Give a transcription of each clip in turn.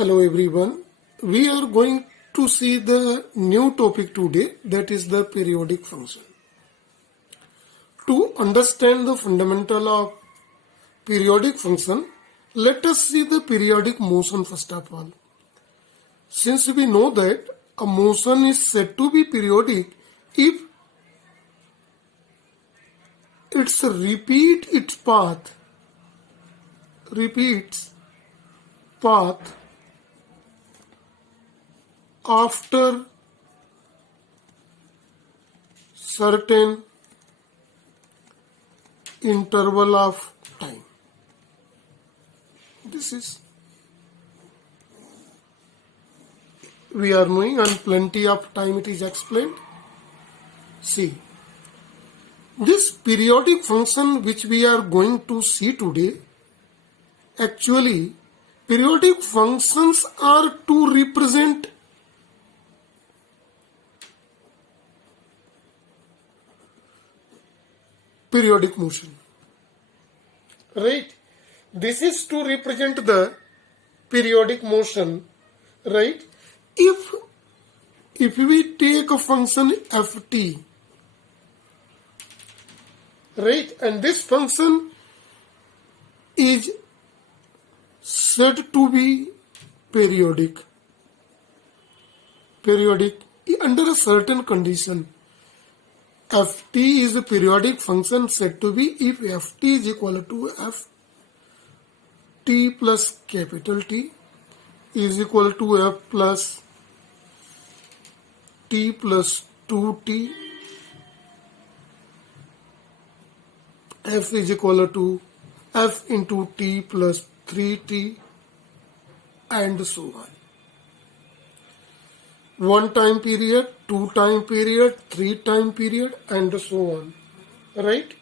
Hello everyone. We are going to see the new topic today, that is the periodic function. To understand the fundamental of periodic function, let us see the periodic motion first of all. Since we know that a motion is said to be periodic if it's repeats path after certain interval of time. This is we are knowing, and plenty of time it is explained. See, this periodic function which we are going to see today, actually periodic functions are to represent periodic motion, right? This is to represent the periodic motion, right? If we take a function ft, right, and this function is said to be periodic under a certain condition. Ft is a periodic function said to be if ft is equal to ft plus capital T is equal to f plus t plus 2t, f is equal to f into t plus 3t, and so on. 1 time period, 2 time period, 3 time period, and so on, right?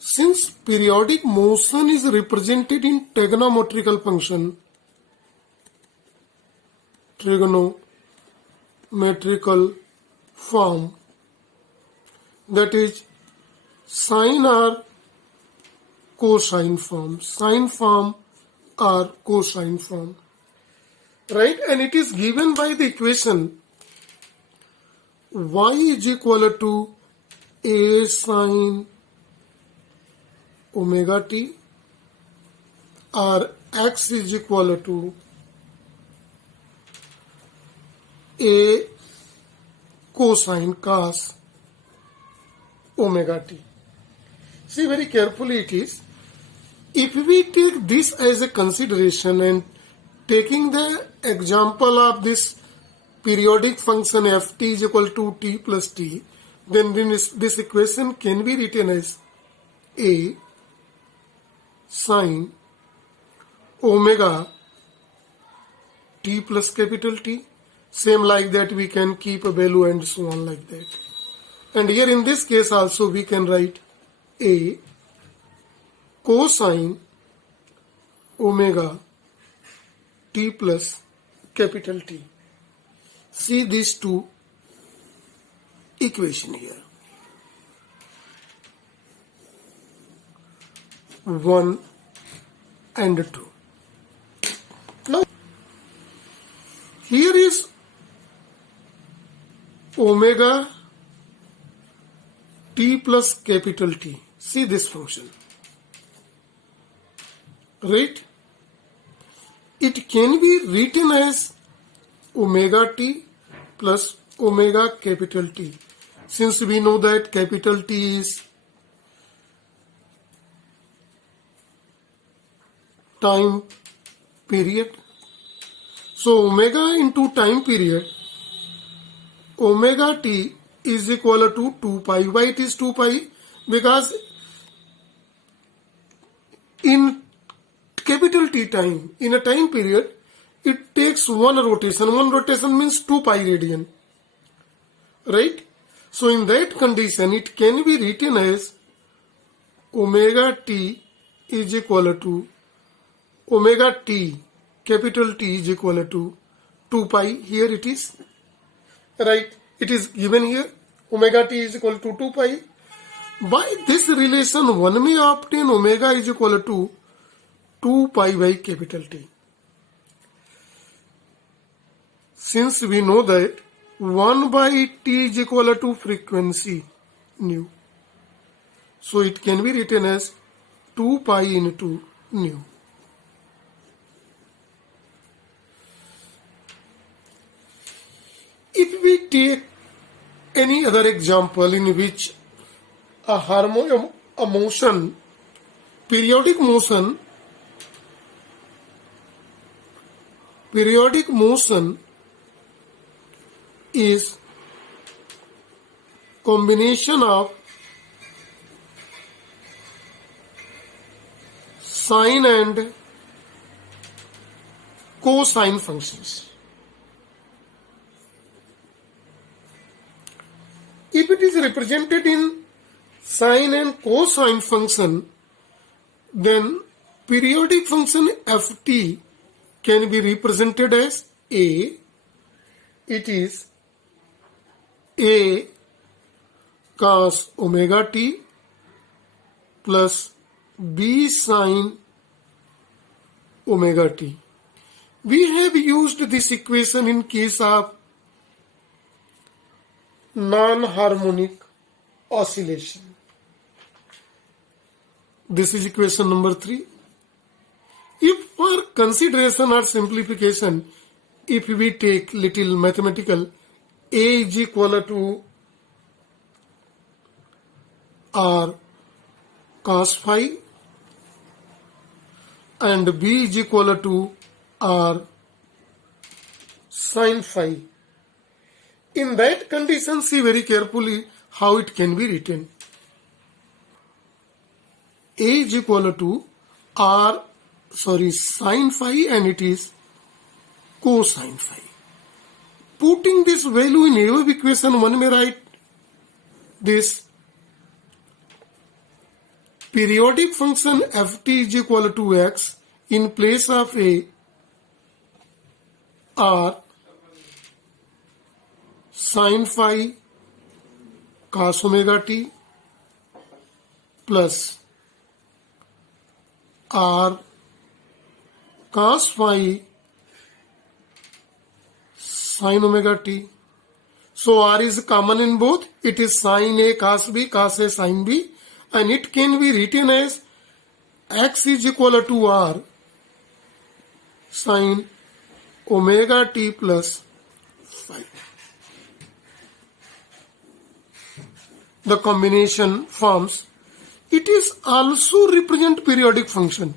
Since periodic motion is represented in trigonometrical function, trigonometrical form, that is sine or cosine form, sine form or cosine form, right? And it is given by the equation y is equal to a sine omega t, or x is equal to a cosine cos omega t. See very carefully it is. If we take this as a consideration and taking the example of this periodic function ft is equal to t plus t, then this equation can be written as a sine omega t plus capital T. Same like that we can keep a value and so on like that. And here in this case also we can write a cosine omega t plus capital T. See these two equations here. 1 and 2. Now here is omega t plus capital T. See this function, right? It can be written as omega t plus omega capital T, since we know that capital T is time period. So omega into time period, omega t is equal to 2 pi. Why it is 2 pi? Because in capital T time, in a time period, it takes one rotation. One rotation means 2 pi radian, right? So in that condition, it can be written as omega t is equal to omega t, capital T is equal to 2 pi. Here it is, right? It is given here omega t is equal to 2 pi. By this relation, one may obtain omega is equal to 2 pi by capital T. Since we know that 1 by T is equal to frequency nu, so it can be written as 2 pi into nu. If we take any other example in which a motion, periodic motion is combination of sine and cosine functions. If it is represented in sine and cosine function, then periodic function ft can be represented as A. It is A cos omega t plus B sine omega t. We have used this equation in case of non-harmonic oscillation. This is equation number 3. If for consideration or simplification, if we take little mathematical, A is equal to R cos phi and B is equal to R sin phi. In that condition, see very carefully how it can be written. A is equal to sin phi and it is cosine phi. Putting this value in above equation, one may write this periodic function ft is equal to x in place of A R sin phi cos omega t plus R cos phi sin omega t. So R is common in both. It is sin A cos B cos A sin B, and it can be written as x is equal to R sin omega t plus phi. The combination forms. It is also represent periodic function.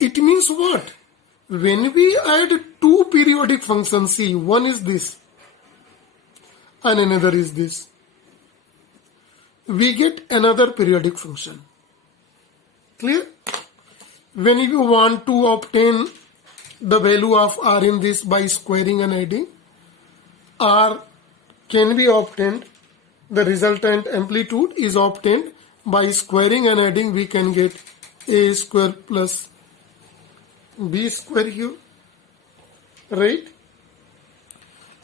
It means what? When we add two periodic functions, see, one is this and another is this, we get another periodic function. Clear? When you want to obtain the value of R in this by squaring and adding, R can be obtained, the resultant amplitude is obtained by squaring and adding. We can get A square plus B square here, right?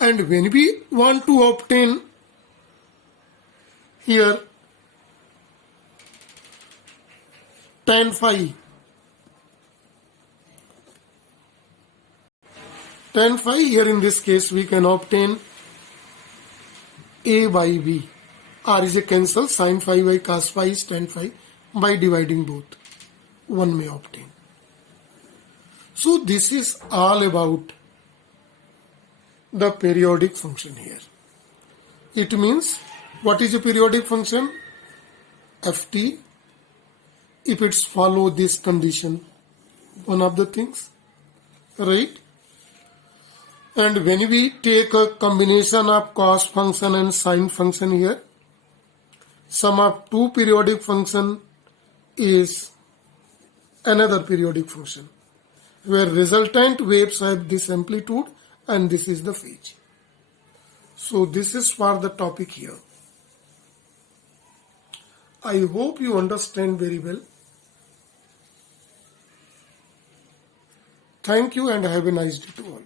And when we want to obtain here tan phi, here in this case we can obtain A by B. R is a cancel, sin phi by cos phi is tan phi. By dividing both, one may obtain. So this is all about the periodic function here. It means, what is a periodic function? Ft, if it's follow this condition, one of the things, right? And when we take a combination of cos function and sin function here, sum of two periodic function is another periodic function, where resultant waves have this amplitude and this is the phase. So this is for the topic here. I hope you understand very well. Thank you and have a nice day to all.